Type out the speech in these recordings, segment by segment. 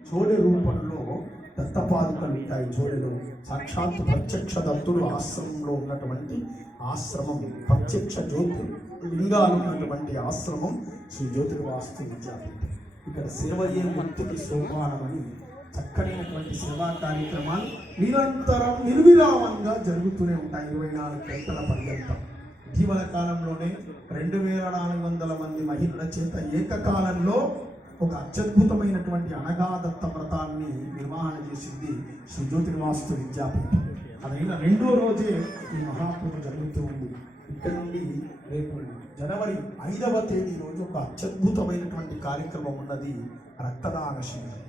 జోడె రూపంలో దత్తపాదుకలు ఉంటాయి జోడెలో సాక్షాత్తు ప్రత్యక్ష దత్తుడు ఆశ్రమంలో ఉన్నటువంటి ఆశ్రమం ప్రత్యక్ష జ్యోతి లింగాలు ఉన్నటువంటి ఆశ్రమం శ్రీ జ్యోతిర్వాస్తు విద్యాపీఠం. ఇక్కడ సేవయే ముక్తికి సోపానమని చక్కనైనటువంటి సేవా కార్యక్రమాలు నిరంతరం నిర్విరామంగా జరుగుతూనే ఉంటాయి. ఇరవై నాలుగు గంటల పర్యంతం. ఇటీవల కాలంలోనే రెండు వేల నాలుగు వందల మంది మహిళల చేత ఏకకాలంలో ఒక అత్యద్భుతమైనటువంటి అనగాదత్త వ్రతాన్ని నిర్వహణ చేసింది సుజ్యోతి జ్యోతిర్వాస్తు విద్యాపీఠం. అదైన రెండో రోజే ఈ మహాపూజ జరుగుతూ ఉంది. ఇక్కడ నుండి రేపు జనవరి ఐదవ తేదీ రోజు ఒక అత్యద్భుతమైనటువంటి కార్యక్రమం ఉన్నది రక్తదాన శిబిరం.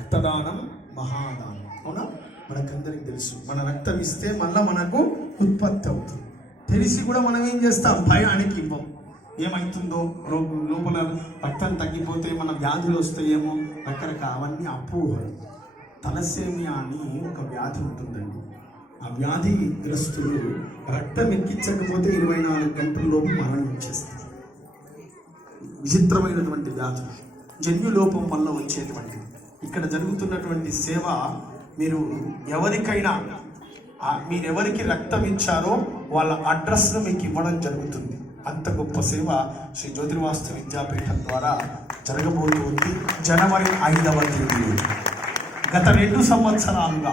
రక్తదానం మహాదానం. అవునా? మనకందరికి తెలుసు. మన రక్తం ఇస్తే మళ్ళీ మనకు ఉత్పత్తి అవుతుంది. తెలిసి కూడా మనం ఏం చేస్తాం? భయానికి ఇవ్వం. ఏమవుతుందో లో- లోపల రక్తం తగ్గిపోతే మన వ్యాధులు వస్తాయేమో రకరకాల అవన్నీ అపోహలు. తలసేమియా అని ఒక వ్యాధి ఉంటుందండి. ఆ వ్యాధి గ్రస్తులు రక్తం ఎక్కించకపోతే ఇరవై నాలుగు గంటల్లోపు వచ్చేస్తారు విచిత్రమైనటువంటి వ్యాధులు జన్యులోపం వల్ల వచ్చేటువంటి ఇక్కడ జరుగుతున్నటువంటి సేవ మీరు ఎవరికైనా మీరెవరికి రక్తం ఇచ్చారో వాళ్ళ అడ్రస్ను మీకు ఇవ్వడం జరుగుతుంది. అంత గొప్ప సేవ శ్రీ జ్యోతిర్వాస్తు విద్యాపీఠం ద్వారా జరగబోతుంది జనవరి ఐదవ తేదీ. గత రెండు సంవత్సరాలుగా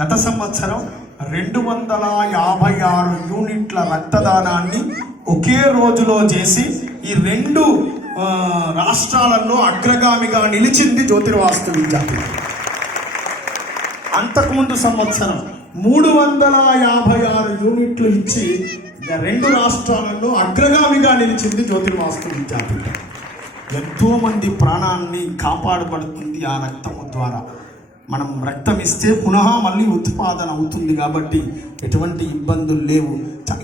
గత సంవత్సరం రెండు వందల యాభై ఆరు యూనిట్ల రక్తదానాన్ని ఒకే రోజులో చేసి ఈ రెండు రాష్ట్రాలలో అగ్రగామిగా నిలిచింది జ్యోతిర్వాస్తు విద్యాపీఠం. అంతకుముందు సంవత్సరం మూడు వందల యాభై ఆరు యూనిట్లు ఇచ్చి రెండు రాష్ట్రాలలో అగ్రగామిగా నిలిచింది జ్యోతిర్వాస్తు విద్యాపీఠం. ఎంతో మంది ప్రాణాన్ని కాపాడబడుతుంది ఆ రక్తము ద్వారా. మనం రక్తం ఇస్తే పునః మళ్ళీ ఉత్పాదన అవుతుంది కాబట్టి ఎటువంటి ఇబ్బందులు లేవు.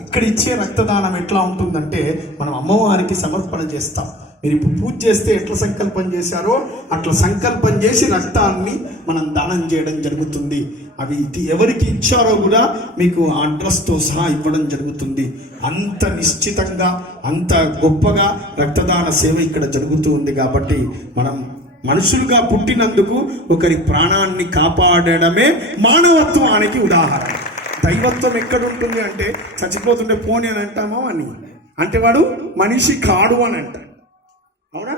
ఇక్కడ ఇచ్చే రక్తదానం ఎట్లా ఉంటుందంటే మనం అమ్మవారికి సమర్పణ చేస్తాం. మీరు ఇప్పుడు పూజ చేస్తే ఎట్లా సంకల్పం చేశారో అట్లా సంకల్పం చేసి రక్తాన్ని మనం దానం చేయడం జరుగుతుంది. అవి ఇది ఎవరికి ఇచ్చారో కూడా మీకు ఆ అడ్రస్తో సహా ఇవ్వడం జరుగుతుంది. అంత నిశ్చితంగా అంత గొప్పగా రక్తదాన సేవ ఇక్కడ జరుగుతూ ఉంది కాబట్టి మనం మనుషులుగా పుట్టినందుకు ఒకరి ప్రాణాన్ని కాపాడడమే మానవత్వానికి ఉదాహరణ. దైవత్వం ఎక్కడుంటుంది అంటే చచ్చిపోతుంటే పోనీ అని అంటామో అని అంటే వాడు మనిషి కాడు అని అంటాడు. అవునా?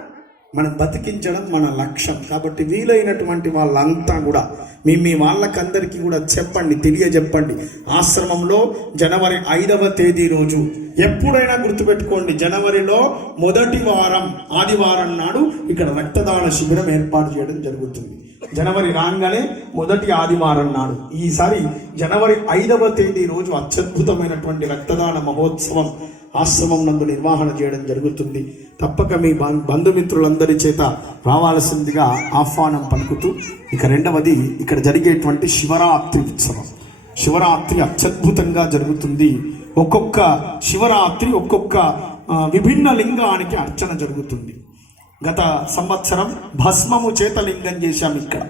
మనం బతికించడం మన లక్ష్యం. కాబట్టి వీలైనటువంటి వాళ్ళంతా కూడా మీ మీ వాళ్ళకందరికీ కూడా చెప్పండి తెలియజెప్పండి. ఆశ్రమంలో జనవరి ఐదవ తేదీ రోజు ఎప్పుడైనా గుర్తుపెట్టుకోండి జనవరిలో మొదటి వారం ఆదివారం నాడు ఇక్కడ రక్తదాన శిబిరం ఏర్పాటు చేయడం జరుగుతుంది. జనవరి రాగానే మొదటి ఆదివారం నాడు. ఈసారి జనవరి ఐదవ తేదీ రోజు అత్యద్భుతమైనటువంటి రక్తదాన మహోత్సవం ఆశ్రమం నందు నిర్వహణ చేయడం జరుగుతుంది. తప్పక మీ బం- బంధుమిత్రులందరి చేత రావాల్సిందిగా ఆహ్వానం పలుకుతూ ఇక రెండవది ఇక్కడ జరిగేటువంటి శివరాత్రి ఉత్సవం. శివరాత్రి అత్యద్భుతంగా జరుగుతుంది. ఒక్కొక్క శివరాత్రి ఒక్కొక్క విభిన్న లింగానికి అర్చన జరుగుతుంది. గత సంవత్సరం భస్మము చేత లింగం చేశాము ఇక్కడ.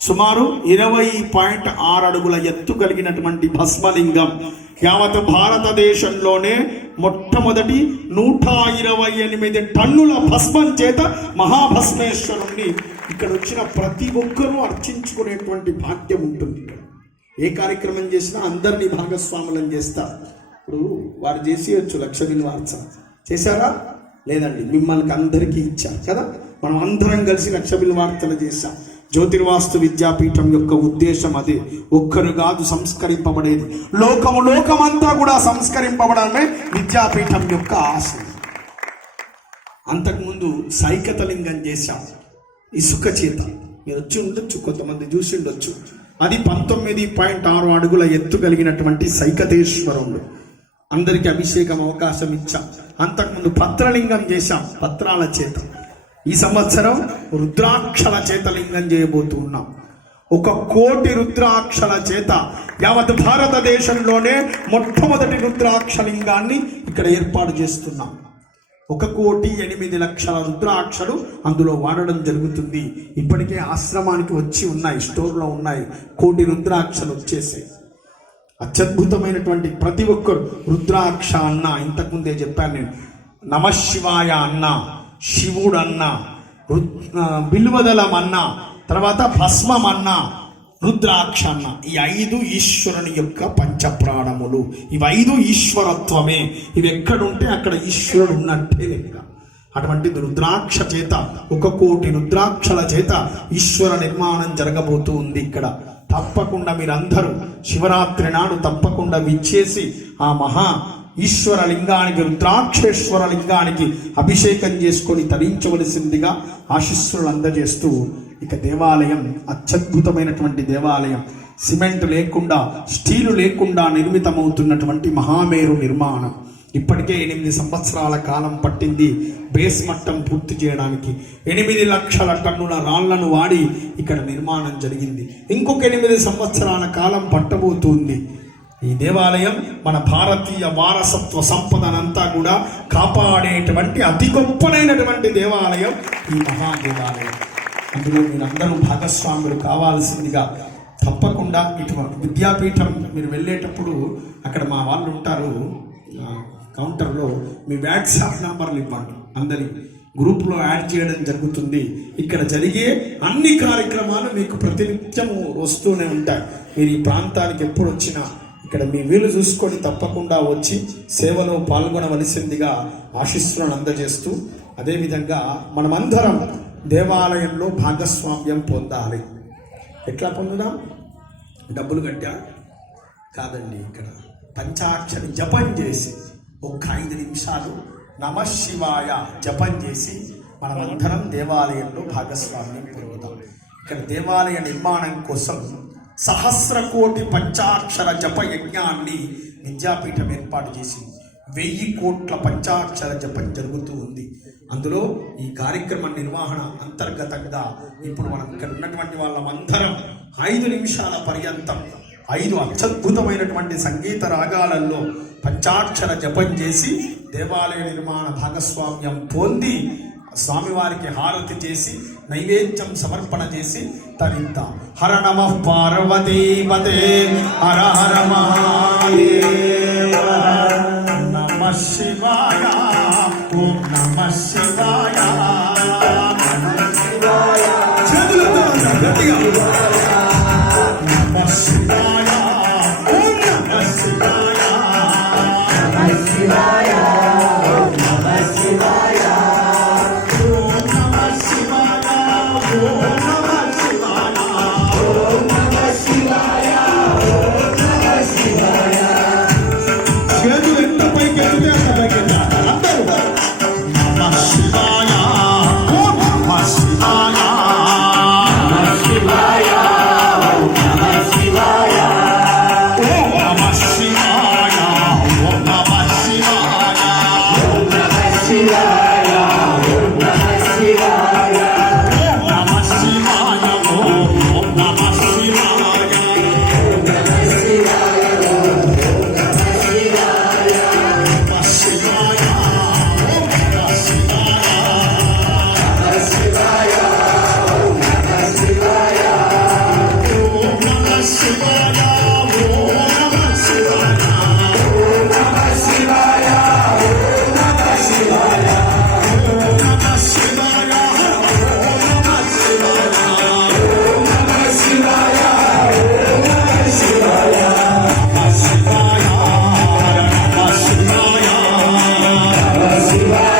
సుమారు ఇరవై పాయింట్ ఆరు అడుగుల ఎత్తు కలిగినటువంటి భస్మలింగం యావత్ భారతదేశంలోనే మొట్టమొదటి నూట ఇరవై ఎనిమిది టన్నుల భస్మం చేత మహాభస్మేశ్వరుణ్ణి ఇక్కడ వచ్చిన ప్రతి ఒక్కరూ అర్చించుకునేటువంటి భాగ్యం ఉంటుంది ఇక్కడ. ఏ కార్యక్రమం చేసినా అందరినీ భాగస్వాములను చేస్తారు. ఇప్పుడు వారు చేసేయచ్చు లక్ష విలువార్చన చేశారా? లేదండి మిమ్మల్ని అందరికీ ఇచ్చారు కదా? మనం అందరం కలిసి లక్ష వార్తలు చేశాం. జ్యోతిర్వాస్తు విద్యాపీఠం యొక్క ఉద్దేశం అదే. ఒక్కరు కాదు సంస్కరింపబడేది. లోకము లోకమంతా కూడా సంస్కరింపబడమే విద్యాపీఠం యొక్క ఆశ. అంతకుముందు సైకతలింగం చేశాం. ఇసుక చేత. మీరు వచ్చి ఉండొచ్చు కొంతమంది చూసి ఉండొచ్చు. అది పంతొమ్మిది పాయింట్ ఆరు అడుగుల ఎత్తు కలిగినటువంటి సైకతేశ్వరుడు. అందరికీ అభిషేకం అవకాశం ఇచ్చాం. అంతకుముందు పత్రలింగం చేశాం పత్రాల చేత. ఈ సంవత్సరం రుద్రాక్షల చేత లింగం చేయబోతూ ఉన్నాం. ఒక కోటి రుద్రాక్షల చేత యావత్ భారతదేశంలోనే మొట్టమొదటి రుద్రాక్ష లింగాన్ని ఇక్కడ ఏర్పాటు చేస్తున్నాం. ఒక కోటి ఎనిమిది లక్షల రుద్రాక్షలు అందులో వాడడం జరుగుతుంది. ఇప్పటికే ఆశ్రమానికి వచ్చి ఉన్నాయి స్టోర్లో ఉన్నాయి. కోటి రుద్రాక్షలు వచ్చేసాయి. అత్యద్భుతమైనటువంటి ప్రతి ఒక్కరు. రుద్రాక్ష అన్న ఇంతకుముందే చెప్పాను నేను. నమశివాయ అన్న శివుడు అన్న రు- బిల్వదలం అన్న తర్వాత భస్మం అన్న రుద్రాక్ష అన్న. ఈ ఐదు ఈశ్వరుని యొక్క పంచప్రాణములు. ఇవి ఐదు ఈశ్వరత్వమే. ఇవి ఎక్కడుంటే అక్కడ ఈశ్వరుడు ఉన్నట్టే లెక్క. అటువంటిది రుద్రాక్ష చేత ఒక కోటి రుద్రాక్షల చేత ఈశ్వర నిర్మాణం జరగబోతూ ఉంది ఇక్కడ. తప్పకుండా మీరందరూ శివరాత్రి నాడు తప్పకుండా విచ్చేసి ఆ మహా ఈశ్వర లింగానికి రుద్రాక్షేశ్వర లింగానికి అభిషేకం చేసుకొని తరించవలసిందిగా ఆశీస్సులు అందజేస్తూ ఇక దేవాలయం అత్యద్భుతమైనటువంటి దేవాలయం. సిమెంట్ లేకుండా స్టీలు లేకుండా నిర్మితమవుతున్నటువంటి మహామేరు నిర్మాణం. ఇప్పటికే ఎనిమిది సంవత్సరాల కాలం పట్టింది బేస్ మట్టం పూర్తి చేయడానికి. ఎనిమిది లక్షల టన్నుల రాళ్ళను వాడి ఇక్కడ నిర్మాణం జరిగింది. ఇంకొక ఎనిమిది సంవత్సరాల కాలం పట్టబోతుంది. ఈ దేవాలయం మన భారతీయ వారసత్వ సంపదనంతా కూడా కాపాడేటువంటి అతి గొప్పనైనటువంటి దేవాలయం ఈ మహా దేవాలయం అందులో మీరందరూ భాగస్వాములు కావాల్సిందిగా తప్పకుండా ఇటువంటి విద్యాపీఠం మీరు వెళ్ళేటప్పుడు అక్కడ మా వాళ్ళు ఉంటారు. కౌంటర్లో మీ వాట్సాప్ నంబర్లు ఇవ్వండి. అందరి గ్రూప్లో యాడ్ చేయడం జరుగుతుంది. ఇక్కడ జరిగే అన్ని కార్యక్రమాలు మీకు ప్రతినిత్యం వస్తూనే ఉంటాయి. మీరు ఈ ప్రాంతానికి ఎప్పుడు వచ్చినా ఇక్కడ మీ వీలు చూసుకొని తప్పకుండా వచ్చి సేవలో పాల్గొనవలసిందిగా ఆశిస్సులను అందజేస్తూ అదేవిధంగా మనమందరం దేవాలయంలో భాగస్వామ్యం పొందాలి. ఎట్లా పొందుదాం? డబ్బులు కట్టా కాదండి ఇక్కడ పంచాక్షరి జపం చేసి ఒక్క ఐదు నిమిషాలు నమ శివాయ జపం చేసి మనమందరం దేవాలయంలో భాగస్వామ్యం పొందుతాం. ఇక్కడ దేవాలయ నిర్మాణం కోసం సహస్ర కోటి పంచాక్షర జప యజ్ఞాన్ని విద్యాపీఠం ఏర్పాటు చేసింది. వెయ్యి కోట్ల పంచాక్షర జపం జరుగుతూ ఉంది. అందులో ఈ కార్యక్రమ నిర్వహణ అంతర్గతంగా ఇప్పుడు మనం ఇక్కడ ఉన్నటువంటి వాళ్ళం అందరం ఐదు నిమిషాల పర్యంతం ఐదు అత్యద్భుతమైనటువంటి సంగీత రాగాలలో పంచాక్షర జపం చేసి దేవాలయ నిర్మాణ భాగస్వామ్యం పొంది స్వామివారికి హారతి చేసి నైవేద్యం సమర్పణ చేసి తరింత. హర నమ పార్వతీపతే హర హర మహాదేవ. నమ శివాయ ఓం నమ శివాయ. గట్టిగా. Shiva.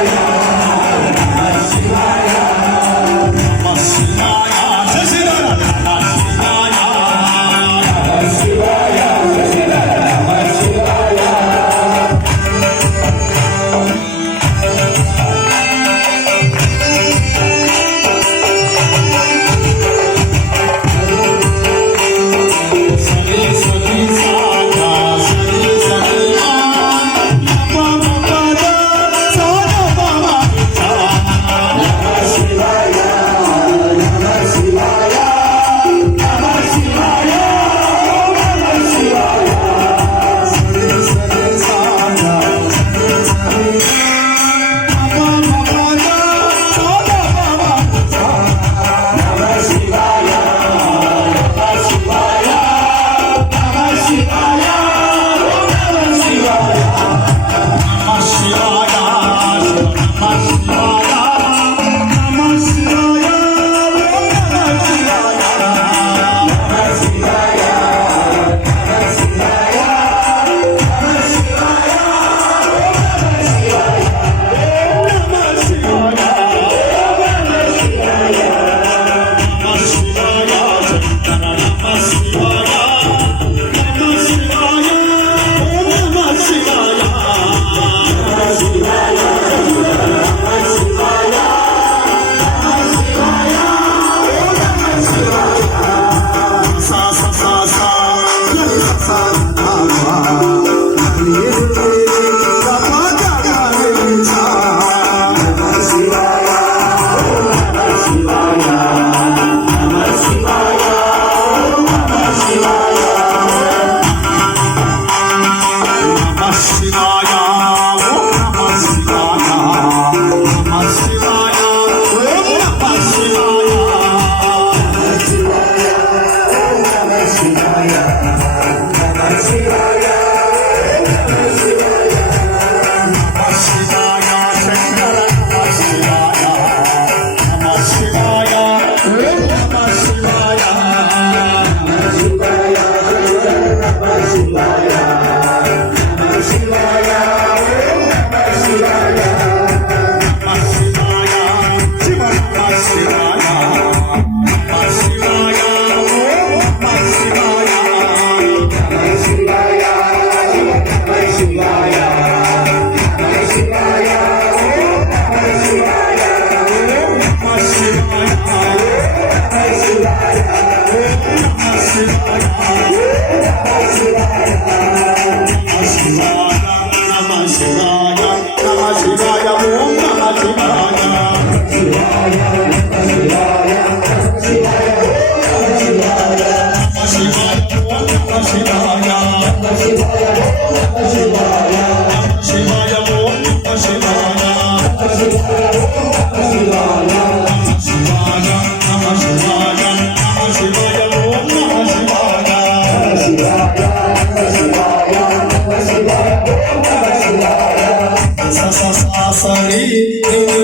Sasa, sasa, sasa, sasa,